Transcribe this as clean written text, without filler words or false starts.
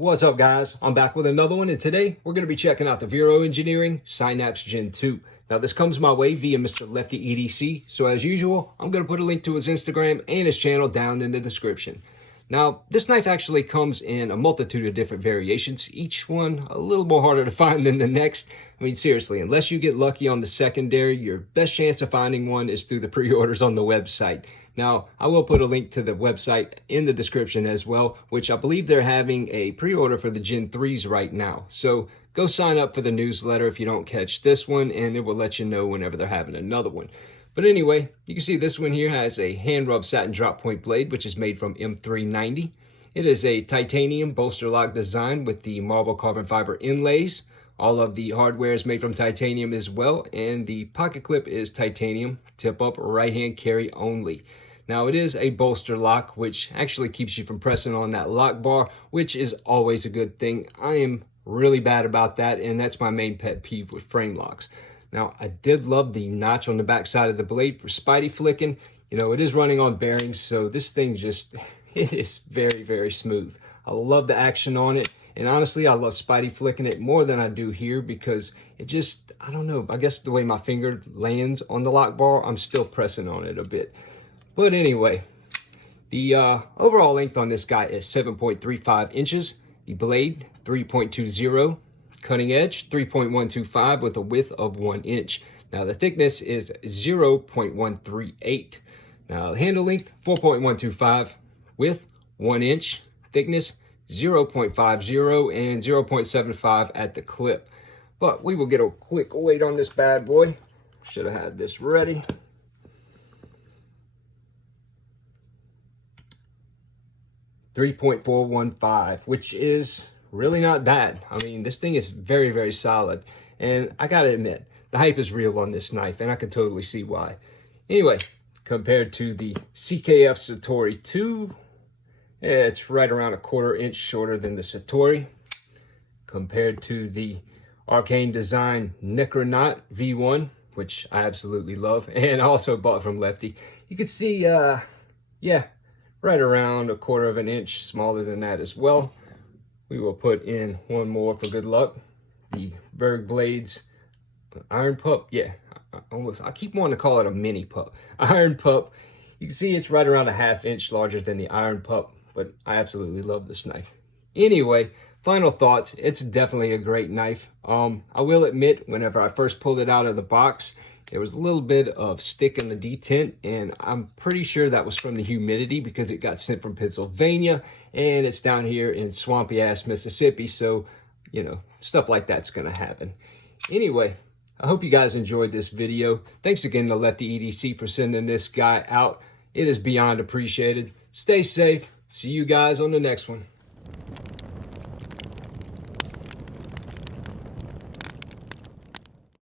What's up, guys? I'm back with another one, and today we're going to be checking out the Vero Engineering Synapse Gen 2. Now, this comes my way via Mr. LeftyEDC, so as usual, I'm going to put a link to his Instagram and his channel down in the description. Now, this knife actually comes in a multitude of different variations, each one a little more harder to find than the next. I mean, seriously, unless you get lucky on the secondary, your best chance of finding one is through the pre-orders on the website. Now, I will put a link to the website in the description as well, which I believe they're having a pre-order for the Gen 3s right now. So go sign up for the newsletter if you don't catch this one, and it will let you know whenever they're having another one. But anyway, you can see this one here has a hand-rub satin drop point blade, which is made from M390. It is a titanium bolster lock design with the marble carbon fiber inlays. All of the hardware is made from titanium as well, and the pocket clip is titanium, tip-up, right-hand carry only. Now, it is a bolster lock, which actually keeps you from pressing on that lock bar, which is always a good thing. I am really bad about that, and that's my main pet peeve with frame locks. Now, I did love the notch on the back side of the blade for spidey flicking. You know, it is running on bearings, so this thing just, it is very, very smooth. I love the action on it, and honestly, I love spidey flicking it more than I do here because it just, I don't know, I guess the way my finger lands on the lock bar, I'm still pressing on it a bit. But anyway, the overall length on this guy is 7.35 inches. The blade, 3.20. Cutting edge, 3.125 with a width of 1 inch. Now the thickness is 0.138. Now the handle length, 4.125. Width, 1 inch. Thickness, 0.50 and 0.75 at the clip. But we will get a quick weight on this bad boy. Should have had this ready. 3.415, which is really not bad. I mean, this thing is very, very solid. And I gotta admit, the hype is real on this knife, and I can totally see why. Anyway, compared to the CKF Satori 2, it's right around a 1/4 inch shorter than the Satori. Compared to the Arcane Design Necronaut V1, which I absolutely love, and I also bought from Lefty. You can see, yeah, right around a 1/4 inch smaller than that as well. We will put in one more for good luck. The Berg Blades Iron Pup. Yeah, I keep wanting to call it a mini pup. Iron Pup. You can see it's right around a 1/2 inch larger than the Iron Pup, but I absolutely love this knife. Anyway, final thoughts. It's definitely a great knife. I will admit, whenever I first pulled it out of the box, there was a little bit of stick in the detent, and I'm pretty sure that was from the humidity because it got sent from Pennsylvania, and it's down here in swampy-ass Mississippi, so, you know, stuff like that's going to happen. Anyway, I hope you guys enjoyed this video. Thanks again to LeftyEDC for sending this guy out. It is beyond appreciated. Stay safe. See you guys on the next one.